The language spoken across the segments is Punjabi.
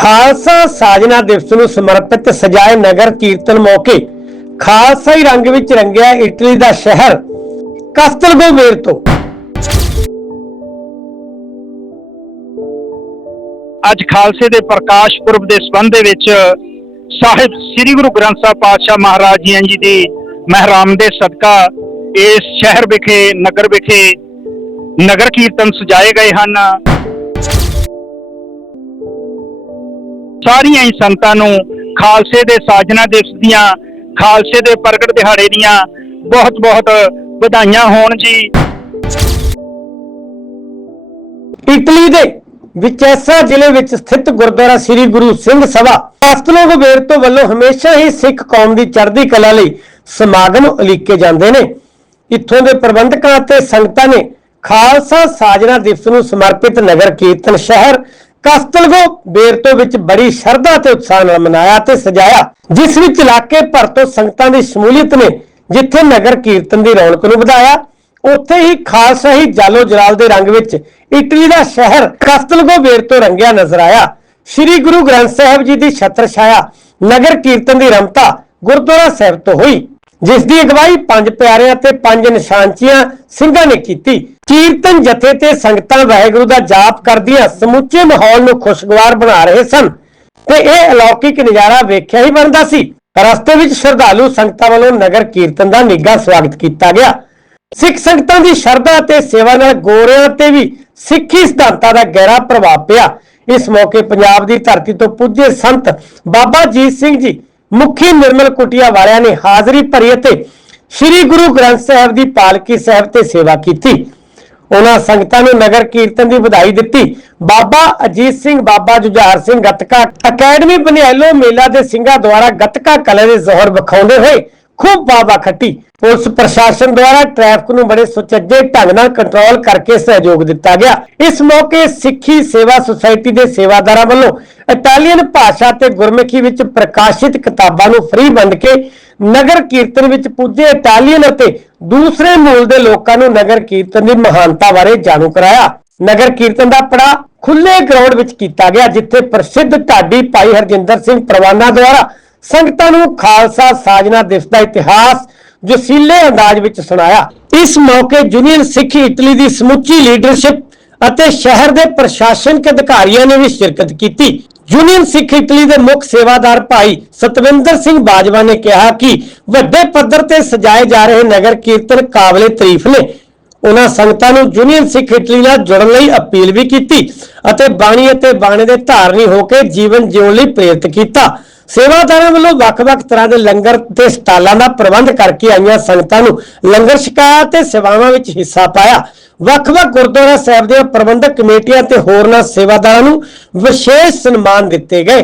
ਖਾਲਸਾ ਸਾਜਨਾ ਦਿਵਸ ਨੂੰ ਸਮਰਪਿਤ ਸਜਾਏ ਨਗਰ ਕੀਰਤਨ ਮੌਕੇ ਖਾਲਸਾਈ ਰੰਗ ਵਿੱਚ ਰੰਗਿਆ ਇਟਲੀ ਦਾ ਸ਼ਹਿਰ ਕਸਤਲਗੋਵੇਰ ਤੋਂ। ਅੱਜ ਖਾਲਸੇ ਦੇ ਪ੍ਰਕਾਸ਼ ਪੁਰਬ ਦੇ ਸੰਬੰਧ ਦੇ ਵਿੱਚ ਸਾਹਿਬ ਸ੍ਰੀ ਗੁਰੂ ਗ੍ਰੰਥ ਸਾਹਿਬ ਪਾਤਸ਼ਾਹ ਮਹਾਰਾਜ ਜੀਆਂ ਜੀ ਦੀ ਮਹਿਰਾਮ ਦੇ ਸਦਕਾ ਇਸ ਸ਼ਹਿਰ ਵਿਖੇ, ਨਗਰ ਵਿਖੇ ਨਗਰ ਕੀਰਤਨ ਸਜਾਏ ਗਏ ਹਨ। ਸਾਰੀਆਂ ਹੀ ਸੰਗਤਾਂ ਨੂੰ ਖਾਲਸੇ ਦੇ ਸਾਜਨਾ ਦਿਵਸ ਦੀਆਂ, ਖਾਲਸੇ ਦੇ ਪ੍ਰਗਟ ਦਿਹਾੜੇ ਦੀਆਂ ਬਹੁਤ ਬਹੁਤ ਵਧਾਈਆਂ ਹੋਣ ਜੀ। ਇਟਲੀ ਦੇ ਵਿਚੈਸਾ ਜ਼ਿਲ੍ਹੇ ਵਿੱਚ ਸਥਿਤ ਗੁਰਦੁਆਰਾ ਸ੍ਰੀ ਗੁਰੂ ਸਿੰਘ ਸਭਾ ਕਸਤਲਗੋਵੇਰ ਤੋਂ ਵੱਲੋਂ ਹਮੇਸ਼ਾ ਹੀ ਸਿੱਖ ਕੌਮ ਦੀ ਚੜ੍ਹਦੀ ਕਲਾ ਲਈ ਸਮਾਗਮ ਉਲੀਕੇ ਜਾਂਦੇ ਨੇ। ਇੱਥੋਂ ਦੇ ਪ੍ਰਬੰਧਕਾਂ ਅਤੇ ਸੰਗਤਾਂ ਨੇ ਖਾਲਸਾ ਸਾਜਨਾ ਦਿਵਸ ਨੂੰ ਸਮਰਪਿਤ ਨਗਰ ਕੀਰਤਨ ਸ਼ਹਿਰ ਕਸਤਲਗੋ ਬੇਰਤੋ ਵਿੱਚ ਬੜੀ ਸ਼ਰਧਾ ਤੇ ਉਤਸ਼ਾਹ ਨਾਲ ਮਨਾਇਆ ਤੇ ਸਜਾਇਆ, ਜਿਸ ਵਿੱਚ ਇਲਾਕੇ ਭਰ ਤੋਂ ਸੰਗਤਾਂ ਦੀ ਸ਼ਮੂਲੀਅਤ ਨੇ ਜਿੱਥੇ ਨਗਰ ਕੀਰਤਨ ਦੀ ਰੌਣਕ ਨੂੰ ਵਧਾਇਆ, ਉੱਥੇ ਹੀ ਖਾਲਸਾ ਹੀ ਜਾਲੋ ਜਲਾਲ ਦੇ ਰੰਗ ਵਿੱਚ ਇਟਲੀ ਦਾ ਸ਼ਹਿਰ ਕਸਤਲਗੋ ਬੇਰ ਤੋਂ ਰੰਗਿਆ ਨਜ਼ਰ ਆਇਆ। ਸ੍ਰੀ ਗੁਰੂ ਗ੍ਰੰਥ ਸਾਹਿਬ ਜੀ ਦੀ ਛਤਰ ਛਾਇਆ, ਨਗਰ ਕੀਰਤਨ ਦੀ ਰਮਤਾ ਗੁਰਦੁਆਰਾ ਸਾਹਿਬ ਤੋਂ ਹੋਈ, ਜਿਸ ਦੀ ਅਗਵਾਈ ਪੰਜ ਪਿਆਰਿਆਂ ਤੇ ਪੰਜ ਨਿਸ਼ਾਨਚੀਆਂ ਸਿੰਘਾਂ ਨੇ ਕੀਤੀ। ਕੀਰਤਨ ਜਥੇ ਤੇ ਸੰਗਤਾਂ ਵਾਹਿਗੁਰੂ ਦਾ ਜਾਪ ਕਰਦੀਆਂ ਸਮੁੱਚੇ ਮਾਹੌਲ ਨੂੰ ਖੁਸ਼ਗਵਾਰ ਬਣਾ ਰਹੇ ਸਨ। ਤੇ ਇਹ ਅਲੌਕਿਕ ਨਜ਼ਾਰਾ ਵੇਖਿਆ ਹੀ ਬਣਦਾ ਸੀ। ਰਸਤੇ ਵਿੱਚ ਸ਼ਰਧਾਲੂ ਸੰਗਤਾਂ ਵੱਲੋਂ ਨਗਰ ਕੀਰਤਨ ਦਾ ਨਿੱਘਾ ਸਵਾਗਤ ਕੀਤਾ ਗਿਆ। ਸਿੱਖ ਸੰਗਤਾਂ ਦੀ ਸ਼ਰਧਾ ਅਤੇ ਸੇਵਾ ਨਾਲ ਗੋਰਿਆਂ ਤੇ ਵੀ ਸਿੱਖੀ ਸਿਧਾਂਤਾਂ ਦਾ ਗਹਿਰਾ ਪ੍ਰਭਾਵ ਪਿਆ। ਇਸ ਮੌਕੇ ਪੰਜਾਬ ਦੀ ਧਰਤੀ ਤੋਂ ਪੁੱਜੇ ਸੰਤ ਬਾਬਾ ਜੀਤ ਸਿੰਘ ਜੀ, ਮੁਖੀ ਨਿਰਮਲ ਕੁਟਿਆ ਵਾਲਿਆਂ ਨੇ ਹਾਜ਼ਰੀ ਭਰੀ ਅਤੇ ਸ੍ਰੀ ਗੁਰੂ ਗ੍ਰੰਥ ਸਾਹਿਬ ਦੀ ਪਾਲਕੀ ਸਾਹਿਬ ਤੇ ਸੇਵਾ ਕੀਤੀ। ਉਹਨਾਂ ਸੰਗਤਾਂ ਨੂੰ ਨਗਰ ਕੀਰਤਨ ਦੀ ਵਧਾਈ ਦਿੱਤੀ। ਬਾਬਾ ਅਜੀਤ ਸਿੰਘ, ਬਾਬਾ ਜੁਝਾਰ ਸਿੰਘ ਗੱਤਕਾ ਅਕੈਡਮੀ ਬਨਿਆਲੋ ਮੇਲਾ ਦੇ ਸਿੰਘਾਂ ਦੁਆਰਾ ਗੱਤਕਾ ਕਲਾ ਦੇ ਜ਼ੋਹਰ ਵਿਖਾਉਂਦੇ ਹੋਏ ਖੂਬ ਬਾਬਾ ਖੱਟੀ। ਪੁਲਿਸ ਪ੍ਰਸ਼ਾਸਨ ਦੁਆਰਾ ਟ੍ਰੈਫਿਕ ਨੂੰ ਬੜੇ ਸੁਚੱਜੇ ਢੰਗ ਨਾਲ ਕੰਟਰੋਲ ਕਰਕੇ ਸਹਿਯੋਗ ਦਿੱਤਾ ਗਿਆ। ਇਸ ਮੌਕੇ ਸਿੱਖੀ ਸੇਵਾ ਸੁਸਾਇਟੀ ਦੇ ਸੇਵਾਦਾਰਾਂ ਵੱਲੋਂ ਇਟਾਲੀਅਨ ਭਾਸ਼ਾ ਤੇ ਗੁਰਮੁਖੀ ਵਿੱਚ ਪ੍ਰਕਾਸ਼ਿਤ ਕਿਤਾਬਾਂ ਨੂੰ ਫ੍ਰੀ ਵੰਡ ਕੇ ਨਗਰ ਕੀਰਤਨ ਵਿੱਚ ਪੁੱਜੇ ਇਟਾਲੀਅਨ ਅਤੇ ਦੂਸਰੇ ਮੂਲ ਦੇ ਲੋਕਾਂ ਨੂੰ ਨਗਰ ਕੀਰਤਨ ਦੀ ਮਹਾਨਤਾ ਬਾਰੇ ਜਾਣੂ ਕਰਾਇਆ। ਨਗਰ ਕੀਰਤਨ ਦਾ ਪੜਾ ਖੁੱਲੇ ਗਰਾਊਂਡ ਵਿੱਚ ਕੀਤਾ ਗਿਆ, ਜਿੱਥੇ ਪ੍ਰਸਿੱਧ ਢਾਡੀ ਭਾਈ ਹਰਜਿੰਦਰ ਸਿੰਘ ਪ੍ਰਵਾਨਾ ਦੁਆਰਾ ਸੰਗਤਾਂ ਨੂੰ ਖਾਲਸਾ ਸਾਜਨਾ ਦਿਵਸ ਦਾ ਇਤਿਹਾਸ, ਜੋਸ਼ੀਲੇ ਅੰਦਾਜ਼ ਵਿੱਚ ਸੁਣਾਇਆ। ਇਸ ਮੌਕੇ ਯੂਨੀਅਨ ਸਿੱਖ ਇਟਲੀ ਦੀ ਸਮੁੱਚੀ ਲੀਡਰਸ਼ਿਪ ਅਤੇ ਸ਼ਹਿਰ ਦੇ ਪ੍ਰਸ਼ਾਸਨਿਕ ਅਧਿਕਾਰੀਆਂ ਨੇ ਵੀ ਸ਼ਿਰਕਤ ਕੀਤੀ। ਯੂਨੀਅਨ ਸਿੱਖ ਇਟਲੀ ਦੇ ਮੁੱਖ ਸੇਵਾਦਾਰ ਭਾਈ ਸਤਵਿੰਦਰ ਸਿੰਘ ਬਾਜਵਾ ਨੇ ਕਿਹਾ ਕਿ ਵੱਡੇ ਪੱਧਰ ਤੇ ਸਜਾਏ ਜਾ ਰਹੇ ਨਗਰ ਕੀਰਤਨ ਕਾਬਲੇ ਤਾਰੀਫ ਨੇ। ਉਹਨਾਂ ਸੰਗਤਾਂ ਨੂੰ ਯੂਨੀਅਨ ਸਿੱਖ ਇਟਲੀ ਨਾਲ ਜੁੜਨ ਲਈ ਅਪੀਲ ਵੀ ਕੀਤੀ ਅਤੇ ਬਾਣੀ ਅਤੇ ਬਾਣੇ ਦੇ ਧਾਰਨੀ ਹੋ ਕੇ ਜੀਵਨ ਜਿਉਣ ਲਈ ਪ੍ਰੇਰਿਤ ਕੀਤਾ। ਸੇਵਾਦਾਰਾਂ ਵੱਲੋਂ ਵੱਖ-ਵੱਖ ਤਰ੍ਹਾਂ ਦੇ ਲੰਗਰ ਤੇ ਸਟਾਲਾਂ ਦਾ ਪ੍ਰਬੰਧ ਕਰਕੇ ਆਈਆਂ ਸੰਗਤਾਂ ਨੂੰ ਲੰਗਰ ਛਕਾਇਆ ਤੇ ਸੇਵਾਵਾਂ ਵਿੱਚ ਹਿੱਸਾ ਪਾਇਆ। ਵੱਖ-ਵੱਖ ਗੁਰਦੁਆਰਾ ਸਾਹਿਬ ਦੀਆਂ ਪ੍ਰਬੰਧਕ ਕਮੇਟੀਆਂ ਤੇ ਹੋਰਨਾਂ ਸੇਵਾਦਾਰਾਂ ਨੂੰ ਵਿਸ਼ੇਸ਼ ਸਨਮਾਨ ਦਿੱਤੇ ਗਏ।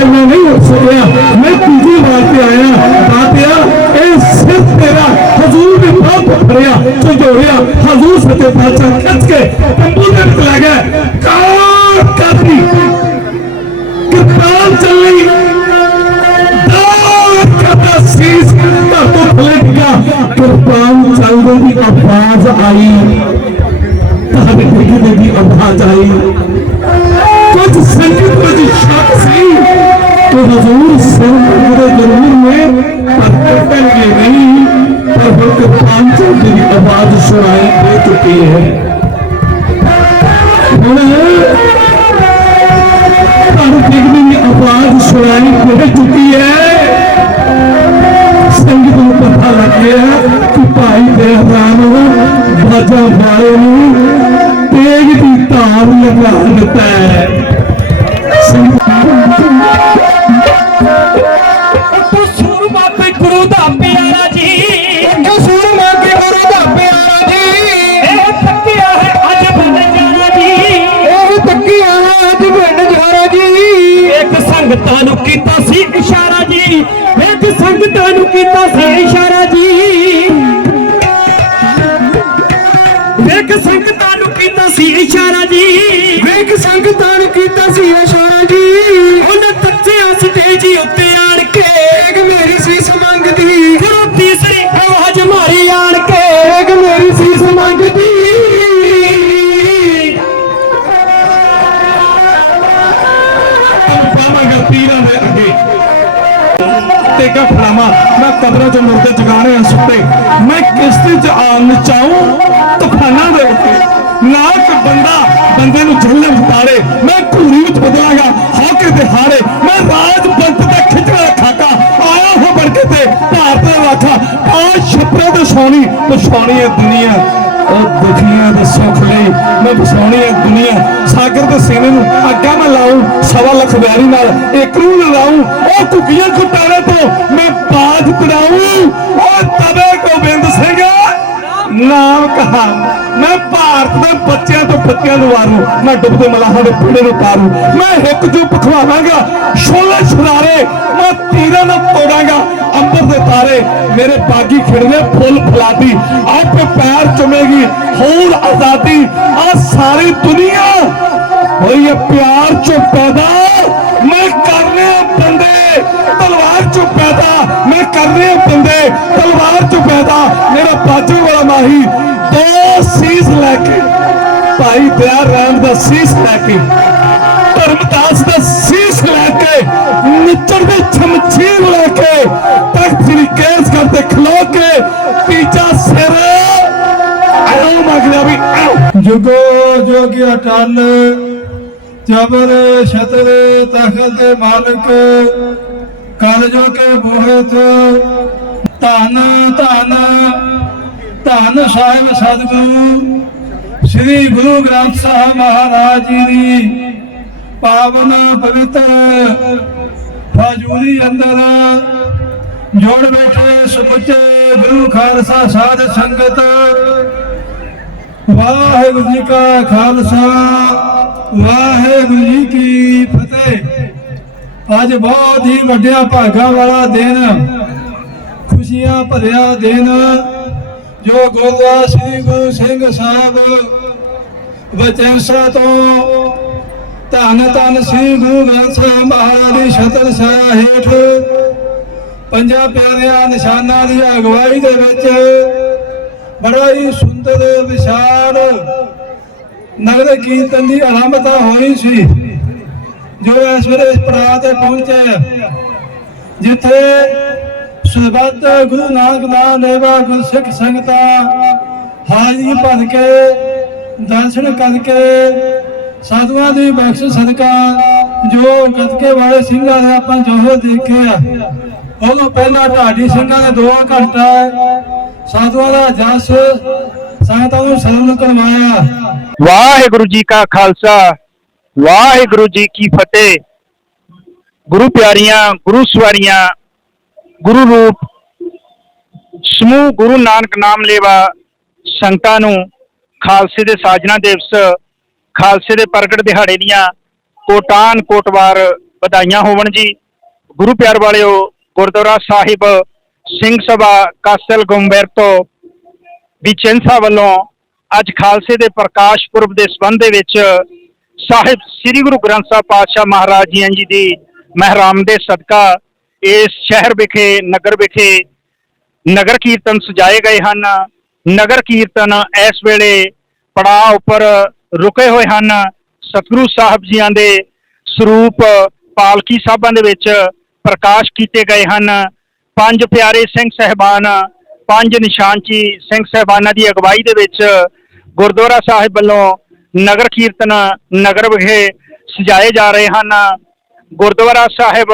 पे मैं नहीं सोया मैं तुझे वास्ते आया। दातिया ए सिर तेरा पाप तो से ते के तंबू गया। काट काटी चल रही का तो चल रही आवाज़ आई। कहा आवाज़ आई। कुछ संगीत कुछ शक ਹਜ਼ੂਰ ਸਿੰਘ ਦੇ ਜ਼ਰੂਰ ਨੇ ਪਰ ਕੱਟਣਗੇ ਨਹੀਂ ਪਰ ਹੁਣ ਤੇ ਦੀ ਆਵਾਜ਼ ਸੁਣਾਈ ਦੇ ਚੁੱਕੀ ਹੈ ਹੁਣ ਤੁਹਾਨੂੰ ਦੇਖਦੀ ਦੀ ਆਵਾਜ਼ ਸੁਣਾਈ ਦੇ ਚੁੱਕੀ ਹੈ ਸੰਗਤ ਨੂੰ ਪਤਾ ਲੱਗ ਗਿਆ ਕਿ ਭਾਈ ਦੇਹਰਾਨ ਬਾਜਾ ਵਾਲੇ ਸੰਗਤਾਂ ਨੂੰ ਕੀਤਾ ਸੀ ਇਸ਼ਾਰਾ ਜੀ। ਇੱਕ ਸੰਗਤਾਂ ਨੂੰ ਕੀਤਾ ਸੀ ਇਸ਼ਾਰਾ ਜੀ। ਇੱਕ ਸੰਗਤਾਂ ਨੂੰ ਕੀਤਾ ਸੀ ਇਸ਼ਾਰਾ ਜੀ। ਵੇਖ ਸੰਗਤਾਂ ਨੂੰ ਕੀਤਾ ਸੀ ਇਸ਼ਾਰਾ ਜੀ। ਉਹਨੇ ਤੱਕਿਆ ਸਟੇਜ ਉੱਤੇ ਆਣ ਕੇ ਵੇਖ ਮੇਰੀ ਸੀਸ ਮੰਗਦੀ। ਗੁਰੂ ਤੀਸਰੀ ਆਵਾਜ਼ ਮਾਰੀ ਆਣ ਕੇ ਵੇਖ ਮੇਰੀ ਸੀਸ ਮੰਗਦੀ। ਤੇਗਾ ਫੜਾਵਾਂ। ਮੈਂ ਕਬਰਾਂ ਚੋਂ ਮੁਰਦੇ ਜਗਾਣੇ ਆ ਸੁੱਤੇ। ਮੈਂ ਕਿਸ਼ਤੀ ਚ ਆ ਨਚਾਉਂ ਤੂਫਾਨਾਂ ਦੇ ਉੱਤੇ। ਨਾ ਕੋਈ ਬੰਦਾ ਬੰਦੇ ਨੂੰ ਜੱਲੇ ਉਤਾਰੇ ਮੈਂ ਘੂਰੀ ਵਿੱਚ ਬਦਲਾਂਗਾ ਹੌਕੇ ਤੇ ਹਾਰੇ। ਮੈਂ ਰਾਜ ਬੰਤ ਦਾ ਖਿਚੜਾ ਖਾਕਾ। ਆਇਆ ਹੋ ਬਣ ਤੇ ਭਾਰਤ ਦਾ ਰਾਖਾ। ਆ ਛਪਰੇ ਤੇ ਸੋਣੀ ਤੇ ਸੋਣੀ ਹੈ ਦੁਨੀਆ। ਉਹ ਦੁਖੀਆਂ ਦੇ ਸੁੱਖ ਲਈ ਮੈਂ ਵਸਾਉਣੀ ਹੈ ਦੁਨੀਆ। ਸਾਗਰ ਦੇ ਸੀਨੇ ਨੂੰ ਅੱਗਾ ਮੈਂ ਲਾਉਂ ਸਵਾ ਲੱਖ ਵਿਆਰੀ ਨਾਲ ਇੱਕ ਨੂੰ ਲੜਾਉਂ ਉਹ ਕੁਕੀਆਂ ਕੁੱਟਾਰੇ ਤੋਂ ਮੈਂ ਬਾਜ ਤੜਾਉਂ ਉਹ ਤਵੇ ਗੋਬਿੰਦ ਸਿੰਘ ਨਾਮ ਕਹਾ। ਮੈਂ ਭਾਰਤ ਦੇ ਬੱਚਿਆਂ ਤੋਂ ਬੱਚਿਆਂ ਨੂੰ ਵਾਰੂ ਮੈਂ ਡੁੱਬਦੇ ਮਲਾਹਾਂ ਦੇ ਪੀੜੇ ਨੂੰ ਤਾਰੂ। ਮੈਂ ਇੱਕ ਜੋ ਪਖਵਾਵਾਂਗਾ ਸ਼ੋਲੇ ਛੁਡਾਰੇ। ਮੈਂ ਤੀਰਾਂ ਨਾਲ ਤੋੜਾਂਗਾ। ਅੰਬਰ ਦੇ ਤਾਰੇ। ਮੇਰੇ ਬਾਗੀ ਖਿੜਨੇ ਫੁੱਲ ਫਲਾਦੀ। ਆਪੇ ਪੈਰ ਚੁਮੇਗੀ। ਹੋਰ ਆਜ਼ਾਦੀ। ਆ ਸਾਰੀ ਦੁਨੀਆ। ਹੋਈ ਹੈ ਪਿਆਰ ਚੋਂ ਪੈਦਾ। ਮੈਂ ਕਰਨੇ ਆ ਬੰਦੇ। ਤਲਵਾਰ ਚੋਂ ਪੈਦਾ। ਮੈਂ ਕਰਨੇ ਆ ਤਲਵਾਰ ਚੋਂ ਪੈਦਾ, ਮੇਰਾ ਬਾਜੂ ਵਾਲਾ ਮਾਹੀ, ਦੋ ਸੀਸ ਲੈ ਕੇ, ਭਾਈ ਪਿਆਰ ਰਾਮ ਦਾ ਸੀਸ ਲੈ ਕੇ, ਧਰਮਦਾਸ ਦਾ ਸੀਸ ਲੈ ਕੇ ਨਿਚੜਦੇ ਛਮਛੀਰ ਲੈ ਕੇ, ਤਖਤ ਸ੍ਰੀ ਕੇਸ ਕਰਦੇ ਖਲੋ ਕੇ ਤੀਜਾ ਸਿਰ। ਆਉ ਮਗਲਿਆ ਵੀ ਆਉ ਜੁਗੋ ਜੁਗ ਅਟਲ ਜਬਰ ਛਤਰ ਤਖਤ ਦੇ ਮਾਲਕ ਕਲ ਜੋ ਕੇ ਬੋਹਤ ਧੰਨ ਧੰਨ ਧੰਨ ਸਾਹਿਬ ਸਤਿਗੁਰੂ, ਸ੍ਰੀ ਗੁਰੂ ਗ੍ਰੰਥ ਸਾਹਿਬ ਮਹਾਰਾਜ ਜੀ ਦੀ ਪਾਵਨ ਪਵਿੱਤਰ ਫਾਜੂਰੀ ਅੰਦਰ ਜੋੜ ਬੈਠੇ ਸਮੁੱਚੇ ਗੁਰੂ ਖਾਲਸਾ ਸਾਧ ਸੰਗਤ, ਵਾਹਿਗੁਰੂ ਜੀ ਕਾ ਖਾਲਸਾ, ਵਾਹਿਗੁਰੂ ਜੀ ਕੀ ਫਤਿਹ। ਅੱਜ ਬਹੁਤ ਹੀ ਵੱਡਿਆ ਭਾਗਾ ਵਾਲਾ ਦਿਨ ਖੁਸ਼ੀਆਂ ਭਰਿਆ ਦਿਨ, ਜੋ ਗੁਰਦੁਆਰਾ ਸ੍ਰੀ ਗੁਰੂ ਸਿੰਘ ਸਾਹਿਬ ਬਚੈਂਸਾ ਤੋਂ ਧੰਨ ਧੰਨ ਸ੍ਰੀ ਗੁਰੂ ਗ੍ਰੰਥ ਸਾਹਿਬ ਮਹਾਰਾਜ ਦੀ ਛਤਰ ਛਾਇਆ ਹੇਠ ਪੰਜਾਂ ਪਿਆਰਿਆਂ ਨਿਸ਼ਾਨਾਂ ਦੀ ਅਗਵਾਈ ਦੇ ਵਿੱਚ ਬੜਾ ਹੀ ਸੁੰਦਰ ਵਿਸ਼ਾਲ ਨਗਰ ਕੀਰਤਨ ਦੀ ਆਰੰਭਤਾ ਹੋਈ ਸੀ, ਜੋ ਇਸ ਵੇਲੇ ਇਸ ਪੜਾਅ ਤੇ ਪਹੁੰਚੇ ਜਿੱਥੇ ਸੁਬਤ ਗੁਰੂ ਨਾਨਕ ਦਾ ਲੇਵਾ ਗੁਰ ਸਿੱਖ ਸੰਗਤਾਂ, ਹਾਜ਼ਰੀ ਭਰ ਕੇ, ਦਰਸ਼ਨ ਕਰਕੇ ਸਾਧੂਆਂ ਦੀ ਬਖਸ਼ ਸਦਕਾ, ਜੋ ਗਤਕੇ ਵਾਲੇ ਸਿੰਘਾਂ ਦੇ ਆਪਾਂ ਜੋਹਰ ਦੇਖੇ ਆ। ਪਹਿਲਾਂ ਢਾਡੀ ਸਿੰਘਾਂ ਨੇ 2 ਘੰਟਾ ਸਾਧੂਆਂ ਦਾ ਜਸ, ਸੰਗਤਾਂ ਨੂੰ ਸਰਵਨ ਕਰਵਾਇਆ। ਵਾਹਿਗੁਰੂ ਜੀ ਕਾ ਖਾਲਸਾ, ਵਾਹਿਗੁਰੂ ਜੀ ਕੀ ਫਤਿਹ। ਗੁਰੂ ਪਿਆਰੀਆਂ, ਗੁਰੂ ਸਵਾਰੀਆਂ ਗੁਰੂ ਰੂਪ, ਸਮੂਹ ਗੁਰੂ ਨਾਨਕ ਨਾਮ ਲੇਵਾ ਸੰਗਤਾਂ ਨੂੰ ਖਾਲਸੇ ਦੇ ਸਾਜਨਾ ਦਿਵਸ, ਖਾਲਸੇ ਦੇ ਪ੍ਰਗਟ ਦਿਹਾੜੇ ਦੀਆਂ ਕੋਟਾਨ ਕੋਟਵਾਰ ਵਧਾਈਆਂ ਹੋਵਣ ਜੀ। ਗੁਰੂ ਪਿਆਰ ਵਾਲਿਓ, Gurdwara Sahib, Singh Sabha, Castelgomberto Vicenza ਵੱਲੋਂ ਅੱਜ ਖਾਲਸੇ ਦੇ ਪ੍ਰਕਾਸ਼ ਪੁਰਬ ਦੇ ਸੰਬੰਧ ਦੇ ਵਿੱਚ ਸਾਹਿਬ ਸ੍ਰੀ ਗੁਰੂ ਗ੍ਰੰਥ ਸਾਹਿਬ ਪਾਤਸ਼ਾਹ ਮਹਾਰਾਜ ਜੀਆਂ ਜੀ ਦੀ ਮਹਿਰਾਮ ਦੇ ਸਦਕਾ ਇਸ ਸ਼ਹਿਰ ਵਿਖੇ, ਨਗਰ ਵਿਖੇ ਨਗਰ ਕੀਰਤਨ ਸਜਾਏ ਗਏ ਹਨ। ਨਗਰ ਕੀਰਤਨ ਇਸ ਵੇਲੇ ਪੜਾਅ ਉੱਪਰ ਰੁਕੇ ਹੋਏ ਹਨ। ਸਤਿਗੁਰੂ ਸਾਹਿਬ ਜੀਆਂ ਦੇ ਸਰੂਪ ਪਾਲਕੀ ਸਾਹਿਬਾਂ ਦੇ ਵਿੱਚ ਪ੍ਰਕਾਸ਼ ਕੀਤੇ ਗਏ ਹਨ। ਪੰਜ ਪਿਆਰੇ ਸਿੰਘ ਸਹਿਬਾਨ, ਪੰਜ ਨਿਸ਼ਾਨਚੀ ਸਿੰਘ ਸਹਿਬਾਨਾਂ ਦੀ ਅਗਵਾਈ ਦੇ ਵਿੱਚ ਗੁਰਦੁਆਰਾ ਸਾਹਿਬ ਵੱਲੋਂ ਨਗਰ ਕੀਰਤਨ ਨਗਰ ਵਿਖੇ ਸਜਾਏ ਜਾ ਰਹੇ ਹਨ। ਗੁਰਦੁਆਰਾ ਸਾਹਿਬ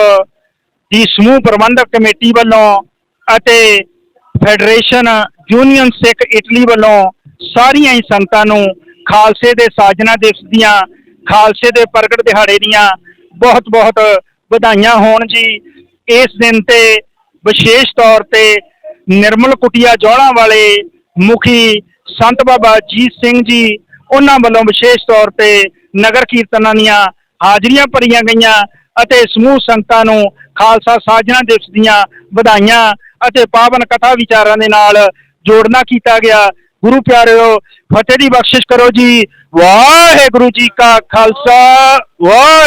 ਦੀ ਸਮੂਹ ਪ੍ਰਬੰਧਕ ਕਮੇਟੀ ਵੱਲੋਂ ਅਤੇ ਫੈਡਰੇਸ਼ਨ ਯੂਨੀਅਨ ਸਿੱਖ ਇਟਲੀ ਵੱਲੋਂ ਸਾਰੀਆਂ ਹੀ ਸੰਗਤਾਂ ਨੂੰ ਖਾਲਸੇ ਦੇ ਸਾਜਨਾ ਦਿਵਸ ਦੀਆਂ, ਖਾਲਸੇ ਦੇ ਪ੍ਰਗਟ ਦਿਹਾੜੇ ਦੀਆਂ ਬਹੁਤ ਬਹੁਤ ਵਧਾਈਆਂ ਹੋਣ ਜੀ। ਇਸ ਦਿਨ ਤੇ ਵਿਸ਼ੇਸ਼ ਤੌਰ ਤੇ ਨਿਰਮਲ ਕੁਟੀਆ ਜੋੜਾਂ ਵਾਲੇ ਮੁਖੀ ਸੰਤ ਬਾਬਾ ਜੀਤ ਸਿੰਘ ਜੀ, ਉਹਨਾਂ ਵੱਲੋਂ ਵਿਸ਼ੇਸ਼ ਤੌਰ ਤੇ ਨਗਰ ਕੀਰਤਨਾਂ ਦੀਆਂ ਹਾਜ਼ਰੀਆਂ ਭਰੀਆਂ ਗਈਆਂ ਅਤੇ ਸਮੂਹ ਸੰਗਤਾਂ ਨੂੰ ਖਾਲਸਾ ਸਾਜਨਾ ਦਿਵਸ ਦੀਆਂ ਵਧਾਈਆਂ ਅਤੇ ਪਾਵਨ ਕਥਾ ਵਿਚਾਰਾਂ ਦੇ ਨਾਲ ਜੋੜਨਾ ਕੀਤਾ ਗਿਆ। ਗੁਰੂ ਪਿਆਰਿਓ, ਫਤਿਹ ਦੀ ਬਖਸ਼ਿਸ਼ ਕਰੋ ਜੀ। ਵਾਹਿਗੁਰੂ ਜੀ ਕਾ ਖਾਲਸਾ, ਵਾਹਿ